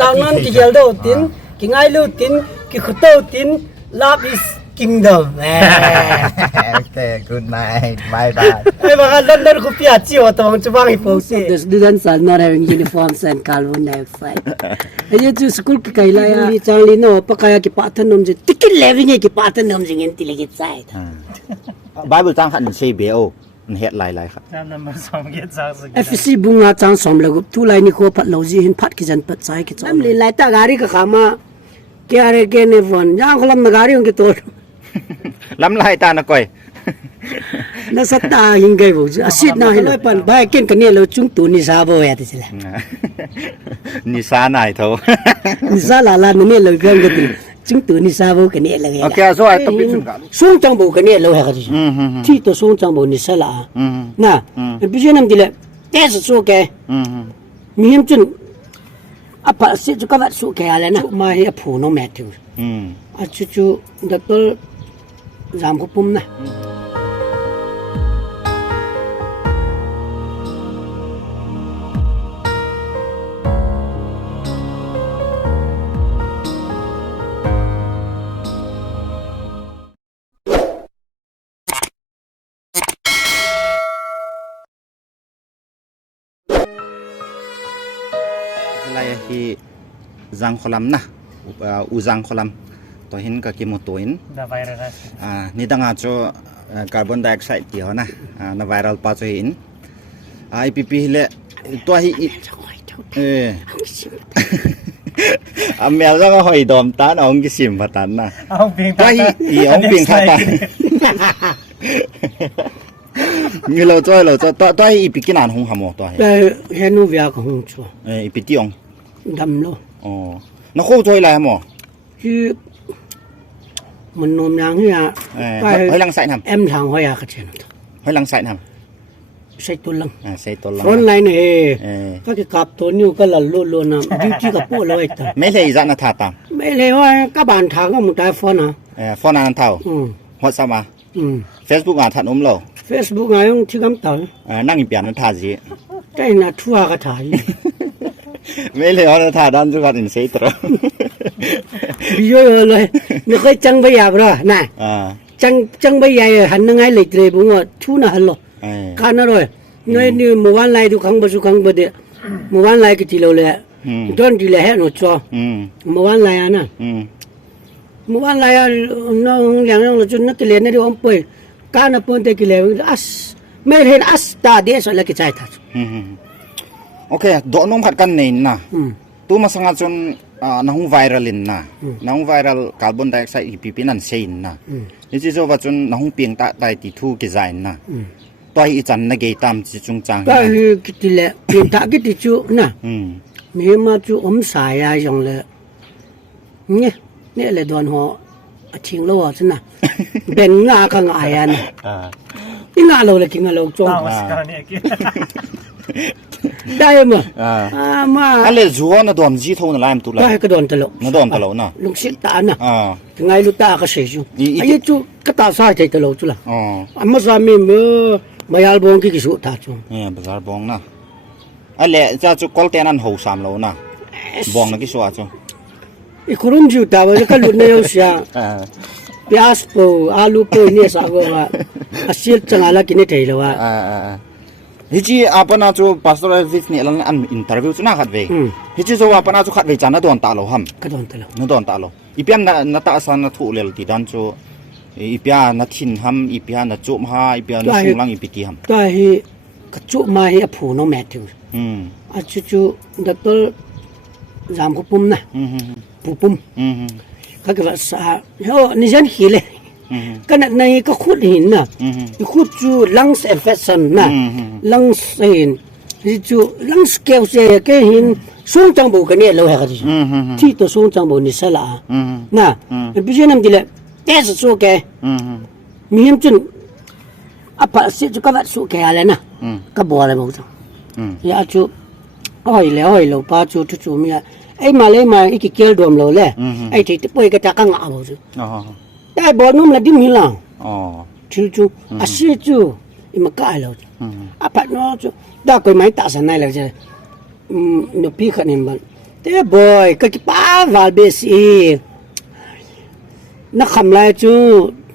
tangan ki geldo tin ki ngai lu tin ki khuto tin love is kingdom Okay, good night. Bye bye. ai baka London ko pia chi wa tawang chuwang ipo si The students are not having uniforms and carbon dioxide. Ayo tu school ki kailaya li changli no pakaya ki pathanom je ticket living ki pathanom jingin tiligit sai. Bible จังคัน CBO มันเฮ็ดหลายๆครับ FC bunga chang som lagup tu lai ni ko phat loji hin phat ki jan pat sai ki cham li lai ta gari ka khama kyare ke ne von jang kholam na gari ong ki to ลำลายตานะก้อย na satta hingai bo asit na hin pan bai ken kan ne lo chung tu ni sa bo ya ti sila นิสานายเถา ni sa la la ne lo gan ga ti chung tu ni sa bo kan ne lo ya โอเคso ai topic chung ka sung chang bo kan ne lo ha ga ti ti to sung chang bo ni sa la na bi je nam ti le tes so ke mi him chun apa se ju ka wat su ke ala na ma he phu no me tu a chu chu doctor jam ko pum naอะไรที่จังคอลัมนะอุจังคอลัมตัวเห็นก็กิโมตัวเห็นนี่ตั้งอาจจะคาร์บอนไดออกไซด์เดียวนะนะไวรัลปาจะเห็นIPP เลยตัวที่อเมริกาหอยดอมตาเอากิสิมพัตันนะตัวที่เอาปิงท่าตานี่เราจ้อยตัวที่อีปิกินานหงหามอตัวเห็นนูเวียก็หงชัวอีปิติองดำโลอ๋อนักโคจ้อยอะไรหมอคือมันนมยางเฮียให้ลังใส่ทำแอมทางหอยากระเชนให้ลังใส่ทำใส่ตุลังใส่ตุลังฟอนไลน์นี่ก็จะกับตัวนิ้วก็ละลุๆนะดิวที่กับปู่เลยตาไม่เลยจันทาตามไม่เลยว่าก็บ้านทางก็มุดได้ฟอนนะฟอนนั้นเท่าฮอตซามาFacebook อ่ะทันเรา Facebook อ่ะยังที่กำตานั่งอีเปียนท่าสิได้น่ะทั่วก็ถ่ายไม่เลยว่าท่าด้านจุกันอินเซตร์บิโยเลยไม่เคยจังไปยาบล่ะน่ะจังไปยาหันยังไงเลยเตรบุงว่าชูน่ะฮัลโหลกันน่ะเลยนี่เมื่อวานไล่ทุกครั้งบ่สุครั้งบ่เดเมื่อวานไล่ก็ที่เราเลยตอนที่แล้วเนาะจ้ะเมื่อวานไล่อ่ะนะเมื่อวานไล่อ่ะน้องเลี้ยงเราจนนักเรียนนี่ว่าป่วยการน่ะป่วยแต่กี่แล้วอัสไม่เห็นอัสตาเดสอะไรก็ใจทัดโอเคโดนน้องผัดกันนี่นะตัวมาสังจนน้องไวรัลนะน้องไวรัลคาร์บอนไดออกไซด์ EPP นั่นเช่นนะนี่จะว่าจนน้องเปียงตาไตติทูกิจายนะตัวอีจันนักเกตามจิจุงจังก็คือกิจละเปียงตากิจจูนะมีมาจูอมสายอ่ะอย่างเลยเนี่ยเลยโดนหัวทิ้งโลอ่ะซั่นน่ะเป็นงาข้างอายอ่ะนะอีงาโลเลยกินงาโลจงได้มั้ยมาอะไรจัวน่ะดอมจีโทน่ะลายมตุละก็โดนตลกน่ะดอมตลกนะลุงสิตาน่ะไงลุตาก็เสียจูไอ้จูก็ตาซาใจตลกจุละอันมาซามีมมายาลบงกิสุตาจูบาซาร์บงนะอะไรจะจูกอลเตนันโห3โลนะบงนะกิสุอ่ะจูอีคุรุมจูตาว่าก็ลุเนยเสียप्याज पो आलू पो ने सागो वा असिल चंगाला किने थैलो वा हिची आपना जो पास्टर विथ ने लन अन इंटरव्यू चुना खतवे हिची जो आपना जो खतवे जाना दोन तालो हम कदोन तालो न दोन तालो इपियम न ता सन न थु लेल ति दान जो इपिया न थिन हम इपिया न चोम हा इपिया न सुंगलांग इपिति हम ता हि कचु मा हि फु नो मैथ्यू अचुचु डॉक्टर जाम को पुम ना पुमก็คือว่าเฮานี่ฉันขี้เลยขนาดในก็ขุดหินน่ะขุดจู lungs infection น่ะ lungs หินจู lungs เกี่ยวเสียแกหินสูงจังบ่กันเนี่ยเราให้กันที่ตัวสูงจังบ่นี่ซะล่ะน่ะพี่เจนำดิเลยเตสสูแกมีหิมจุนอะปะสิจูก็ว่าสูแกอะไรนะก็บ่อะไรบ่จังยาจูอ้อยแล้วปาจูจูมีไอ้มาเลยมาอีกเกี่ยวดวมเราแหละไอ้ที่ป่วยก็จะกังเอาบ่ได้บ่นุ่มละดิมีล่ะจูอาชีจูอีมากายแล้วอะปะเนาะจูดาก็ไม่ตาสนายแล้วจ้ะนพี่คันนี่มันแต่ Eh boy, ka ki pa valbes na khamlai chu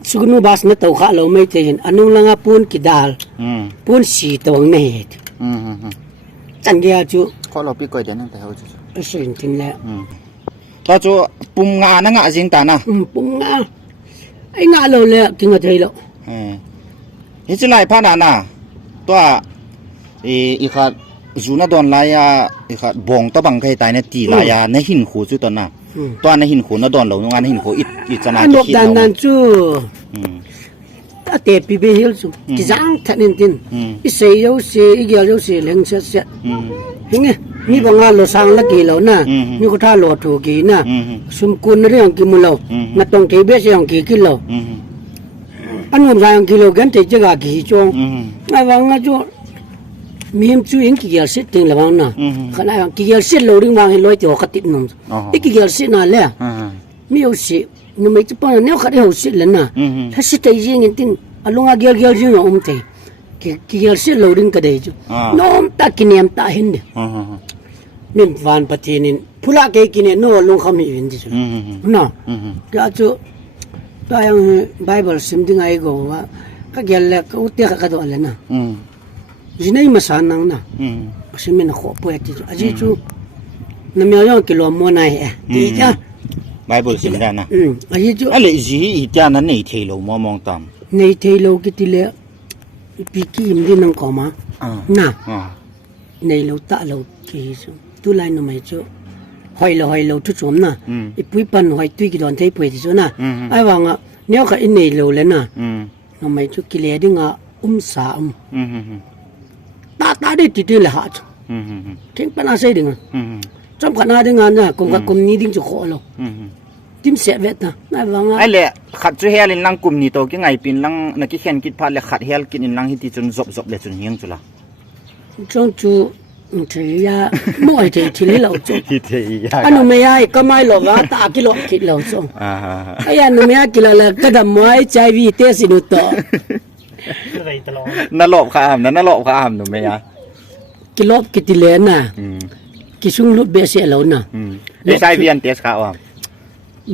sugnu bas na tau kha lo mai te anung langa pun ki dal pun si tawang ne chan dia chu ขอเราปีก่อยเดี๋ยวนั่งแต่เฮาจุ sin tin la ตาจูปุ่มงานะงะจิงตานะ pung nga ai nga lo le ki nga thai lo ฮิจิไลพานานะตัวอีขาจูนะดอนลายาอีขาบงตะบังไคตายเนี่ยตีลายาในหินขูจุตอนน่ะตัวในหินขูนะดอนเหลงานในหินขูอีจะนา an จะ nok คิด dan เรา nan chu ta te pi be hil chu ki jang thanin tin i se yo se i gyal yo se leng se se hinge ni banga lo sang la ki lo na ni ko tha lo thu ki na sum kun ri ang ki mu lo na tong ke be se ang ki lo anum sa ang ki lo gan te che ga ki chong na wang nga chu miem chu ing ki gyal sit ting la wang na khana ang ki gyal sit lo ring wang loi te ka tip nom i ki gyal sit na le mi yo si no mai chu pa ne ka de ho sit le na ta sit te jing tin alunga gyal gyal jing om te ki gyal sit lo ring ka de chu nom ta ki nem ta hin de nim van patinin phula ke ki ne no lung kham hi win ji chu na ta chu ta yang bible sim ding ai go wa ka gyal le ka utte ka do le na jinai masan nang na simin kho po ti chu aji chu na me yo ki lo mo na he ti ja ไบเบิลสิมได้นะ aji chu อะไรจีอีจานั้นในเทโลมองตาม nei thei lo ki ti le pi ki im din nang ko ma na nei lo ta lo ki chu tu lai no mai chu hoi lo thu chom na i pui pan hoi tui ki don thei pui ti chu na ai wang a neo ka in nei lo le na no mai chu ki le ding a sa ta de ti le ha chu thing pa na sei ding chom ka na ding na kom ka kom ni ding chu kho lo tim se vet na ai wang a ไอ้แหละขัดช่วยเฮลินลังกลุ่มนี้โตกี่ไงปีนลังนักขี้เขียนคิดพลาดเลยขัดเฮลกินลังฮิติจนจบเลยจนเฮียงจุละ trong chu thì ya mỗi thì lấy lẩu chu ฮิติยา anh mới ai có mai lẩu vá ta cái lẩu thịt lẩu chu ai anh mới ai cái là cái đầm mới trái vi tê xin được to นั่นหลบข้ามนั่นหลบข้ามหนูไม่ยา cái lốp cái tì lén à cái sung lút bé xe lẩu nè ไอ้ชายเวียนเตสข้าว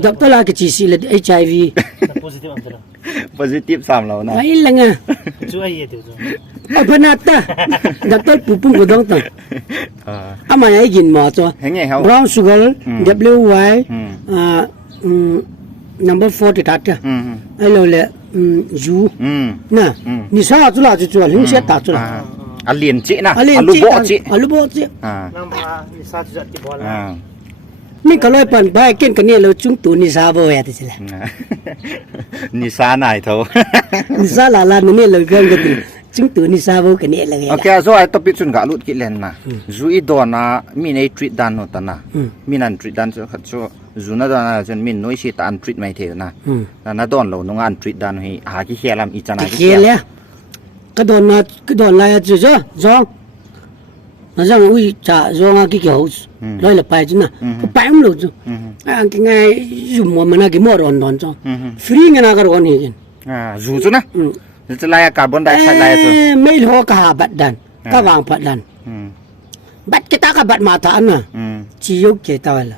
doctor là cái chỉ xí là HIV positif antara. โพซิทีฟ3แล้วนะ ai là nga Cu ai itu tu. apa nata doctor pupung ko dong tang ama ai gin ma cho เห็นไงเขา brown sugar WY number 4 ti tat ai lo le ju na ni sa chu la chu ling se ta chu la อันเลียนจินะอันลูโบจิ alu bo chi Nama ni satu jat di bola. mi ka loi pan bai ken ka ne lo chung tu ni sa bo ya ti la นิสานายเท่า ni sa la la ne lo gan ga ti chung tu ni sa bo ka ne la โอเคsoไอ้ตปิสุนกะลุดกิเลนนะจูอีดอนะมีในทรีตดันโนตนะมีนันทรีตดันsoขัดsoจูนะดอนะจนมีน้อยสิตานทรีตไม่เทนะนะดอนโลนงานทรีตดันให้หาที่เฮียลำอีจานา ke le ka don na ka don la ya chu zo zong na jang ui cha zong a ki ke ho loi la pai chu na ka pai m lo chu an ki ngai yu mo ma na ki mo ron don chu free nga na ka ron ni gen จูจุนะจะไล่คาร์บอนไดออกไซด์ไล่จู ไม่โลka ha bat dan ka wang pat dan bat kita ka bat mata an na chi yok ke ta la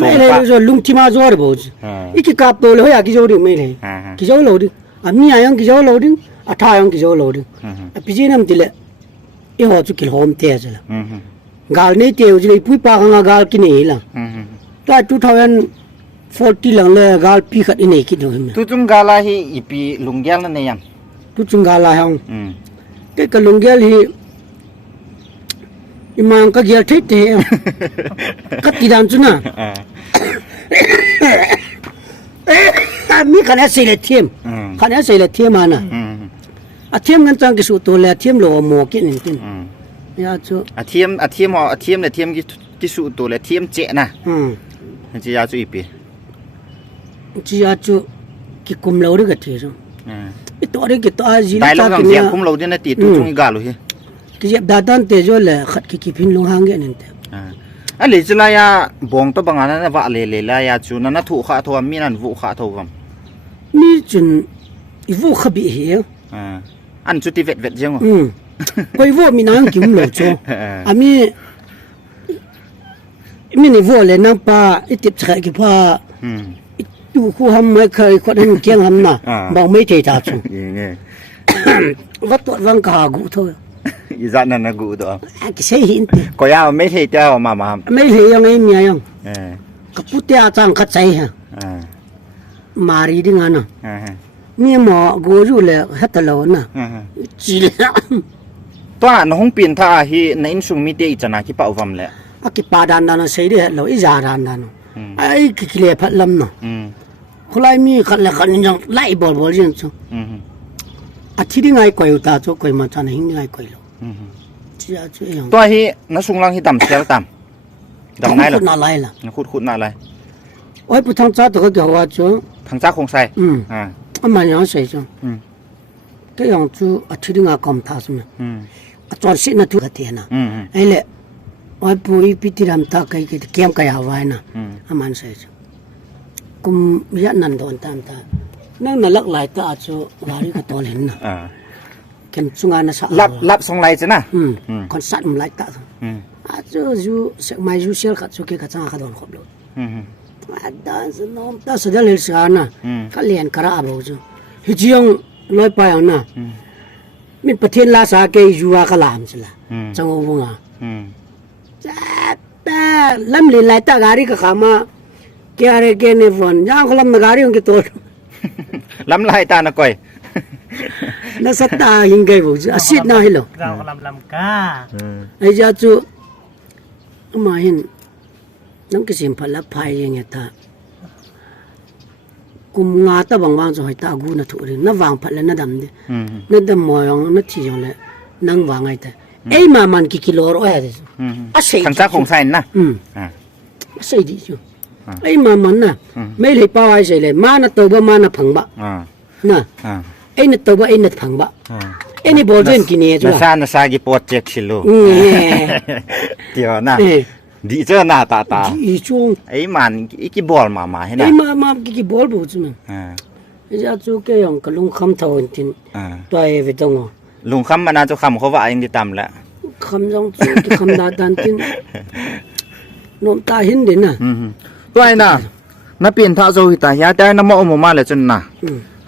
mai le zo lung ti ma zo de bo iki kap to le ho ya ki zo de mai le ki zo lo de a mi yang ki zo lo de a tha yang ki zo lo de a pi ji nam ti le e ho chu ki hom te ja la gal ne te ju le pui pa nga gal ki ne la ta 2040 lang le gal pi khat ine ki do him ตุจุงกาลาฮีอีปีลุงแก้วนั่นเอง tu chung ga la hang ke ka lung gel hi imang ka gel thit te ka ti dan chu na mi khana se le thiem khana se le thiem ana a thiem ngan chang ki su to le thiem lo mo ki nin tin ya chu อาเทียมเนี่ยเทียมกิสุตัวเลยเทียมเจนะจะยาจุอีปี chi ya chu ki kum lo ri ga the so i to ri ki to a ji ตายแล้ว ta กั ki งเสียง ne คุ้มเราเนี่ยตีตุจุงอีกาลุฮี ki jeb da dan te jo le khat ki phin long hang ge nin te อันนี้จะลายาบงตัวบางอันนั้นว่าเลยลายาจูนั่นถูกขาทัวมีนั่นวุขาทัวกัน mi chun i vu khabi he อันจุดที่เวทจัง koi vu mi nang kim lo cho ami มีนี่วัวเลยน้ำปลาอิติบใส่กี่ผ้าดูคู่หำไม่เคยคนนั้นเกียงหำน่ะบอกไม่เทจ่าจุวัดตัววังกากูเท่า อีจันนั่นนะกูตัว ก็ใช่หินติ ก็ยาวไม่เทเจ้ามา ไม่เหียงไอ้เมียยัง à ก็พุทธาจังคัดใจฮะ à มารีดิงานน่ะ à มีหมอกูรู้เลยฮัตตะโลน่ะ à จีเลย ตัวน้องปีนท่าฮีในอินสุมิเตอิจนาคิปะอุวัมแหละ อากิปาดานดานใส่เด้เราอีจาดานดานไอ้กิเลพัดลำน่ะคนไรมีขันละขันยังไล่บอลยังจ้ะอาทิตย์ไงก่อยตาจ้ะก่อยมาจานหิ้งไงก่อยหรอกจ้าจ้ะยัง ตัวฮีนัสุงลังฮีต่ำเสียต่ำดำไงหรอ น่าไล่ล่ะ ขุดน่าไร โอ้ยผู้ทางจ้าตัวก็ว่าจ้ะ ทางจ้าคงใส่อ่า มันยังใส่จ้ะก็ยังจ้ะอาทิตย์ไงกอมท่าสมัยจอดสินะทุกทีนะไอ้เละโอ้ยผู้อีพิธีรำตาใครก็เกี่ยมกันเอาไว้นะมันใส่จ้ะกุมยันนันโดนตามตานั่งน่ะลักหลายตาจ้ะวารีก็ตัวเห็นนะเข็มสุงานะสะรับสองไรจ้ะนะคนสัตว์มันหลายตาอาจ้ะอยู่ไม่อยู่เสียก็จุกก็จ้างเขาโดนขบเลยดานสนอมตาสะเดลสานะก็เรียนกระอาบ่จ้ะฮิจิยงลอยไปอ่ะนะมีประเทศลาสาเกอยู่ว่าก็ลามซะละจังหวะจ้าแต่ลำลีหลายตากาลีก็ขามาเกียร์เกเนฟอนย่างก็ลำนากาลีองque todo ลำลายตานะก้อย na sa ta hingay bo asit na hilo lam ka ai ja chu ma hin nang kisim phala phai yang ta kum nga ta bang wang zo hai ta gu na thu ri na wang phala na dam de na dam mo yong na thi yong le nang wang ai ta ei ma man ki kilor o ya de a sei ทางจ้าคงใส่นะa sei di chu ei ma man na mai le pa ai sei le ma na to ba ma na phang ba na ei na to ba ei na phang ba ei ni bol jen ki ne chu na sa gi project silu เดี๋ยวนะดีเจอหน้าตาอีchung ไอ้มันอีกบอลมาให้นะ ei ma ki bol bo chu na ja chu ke yong ka lung kham thawin tin toy ve tong ลุงคำมานาจะคำเขาว่ายังดีต่ำแล้ว kham jong chu ki kham da dan tin nom ta hin din na ตัวน่ะนับเปลี่ยนท่าโซหิตายาได้น้ำมอมมาเลยจนน่ะ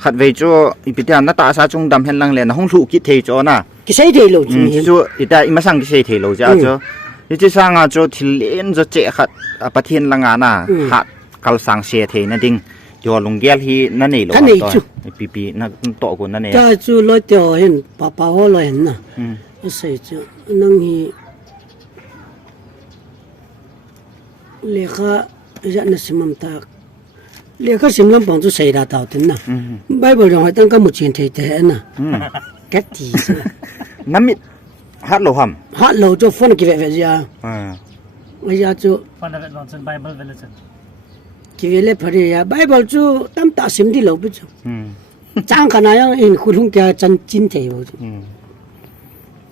ขัดเวจูอีพิจารณาตาสาจงดำเห็นลังเลยนะห้องถูกคิดเทจอน่ะ ki sei de lo chu จูอีตาอีมาสั่งที่เทโลจ้าจ้ะอีจะสั่งอ่ะจูทิเลนจะเจขัดประเทศลังอ่ะน่ะหัดกัลสั่งเสียเทนั่นดิ่งยอลงเกลที่นั่นนี่โลตัวปีนั่นโตกุนนั่นเอง ta chu lo te hin pa ho lo hin na sei chu nang hi lekha ja na simam ta lekha simlam pang chu sei da ta tin na bible jong hai tang ka mu chin thei te na kat tiน้ำมิดฮัดโลหัม ha lo chu phone ki ve ve ja ai ja chu fan of it nonsen bible village ki ve le phari ya bible chu tam ta sim di lo bu chu chang kana yang in khulung kya chan chin thei bo chu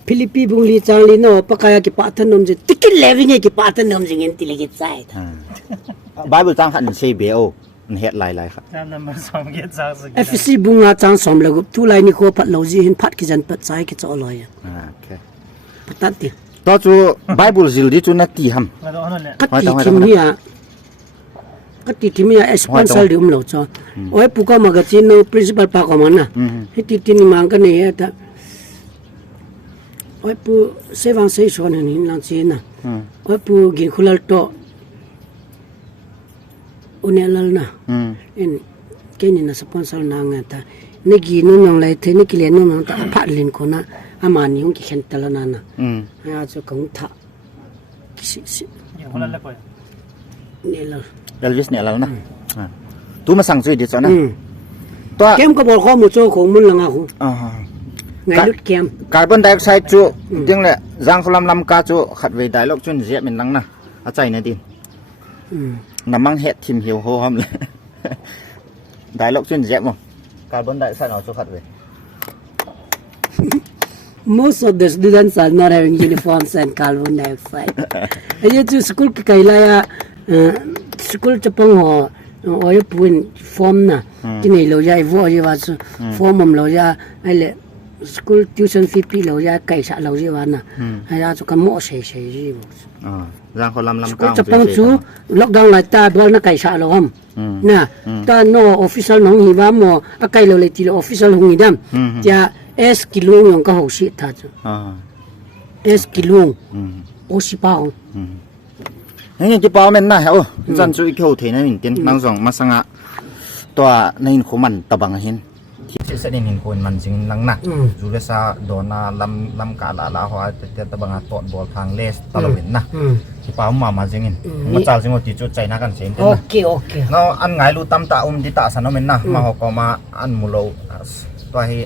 Philippi bungli changli no pakaya ki pathan nom je tikil leving ki pathan nom jing en tile ki chai Bible จ้างขันเซเบโอมันเฮ็ดหลายๆครับ jam number som get sa FC bunga chang som lagup tu lai ni ko phat lo ji hin phat ki jan pat chai ki chaw loya โอเค patat ti ต่อจู Bible จิลดิจูนักตีหัม la do hono le kat ti timia kat ti timia sponsor dum lo cho oi pu ko magazine no principal pa ko man na hi ti tin mang ka ne ta oi pu sevang sei shon hin lang chi na oi pu gin khulal to unelal na en keni na sponsor na nga ta ne gi no nong lai the ne ki le no nong ta phat lin ko na amani hong ki khen tala na na ya cho kong tha si hono le ko ne la Elvis เนี่ยแล้วนะตูมาสั่งซื้อดิจ้ะนะตัว kem ko bol ko mu cho ko mun la nga ko อ่า ngai lut kem คาร์บอนไดออกไซด์จูจึงแหละจางคลำลำกาจูขัดไว้ไดล็อกจุนเสียเป็นนังนะอาใจนะดิน้ำมังเฮ็ดทิมเหี่ยวโหหอมเลยไดล็อกจุนเสียมั้งคาร์บอนไดออกไซด์เอาจูขัดไว้ most of the students are not having uniforms and carbon dioxide aye tu school ki kaila ya school chapang ho oi puin form na kinai lo ya vo ye wa form am lo ya ai le school tuition fee ปีเราya kai sa lo ji wa na ya chu kan mo se se ji อ่าร่างคนลำ ก็ ก้าว จะปังจูล็อกดาวน์หลายตาบอลนักไก่ชาลอมนะตาโนออฟฟิเชียลน้องหิบามออะไก่เราเลยทีออฟฟิเชียลหงหิดามจะเอสกิโลยองก็หกสิทาจู อ่า เอสกิโลโอสิปา นี่จะเปล่าแม่นนะโอ้จันสุอีกเขาเทนะมินเตียนนางสองมาสังะตัวในหินขมันตะบังหินที่เสด็จหินคนมันจริงนังหนักจูเลซาโดนาลำกาลาลาหัวตะบังตอนบอลทางเลสตลอดนะที่เปล่ามาจริงมันจ้าจริงว่าติดจุดใจนักกันเสียง โอเคโอเค เนาะอันไงรู้ตำตาดิตาสันเมนนะมาหอกมาอันมุโลตัวให้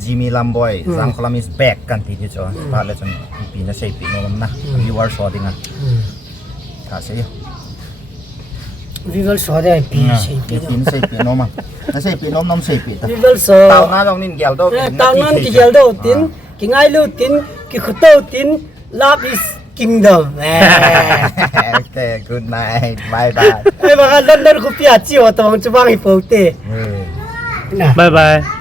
จิมีลัมบอยสังคลามิสแบกกันที่จอปาเลจนปีน่ะใช่ปีโนมนะยูวาร์ชอดิ้งอ่ะถ้าใช่ วิวัลสอได้ปีใช่ ปีนใช่ปีโนมน่ะใช่ปีโนมน้ำใช่ปีตา วิวัลสอ ตาวน้าต้องนินแก้วต้อง ตาวนั้นกิเจลโดตินกิง่ายลูตินกิขโตตินลาบอิสkingdom โอเค good night bye bye ไอ้บางอันนั้นกูเปียจิวตะมันจะวางให้โปเต นะ Bye bye.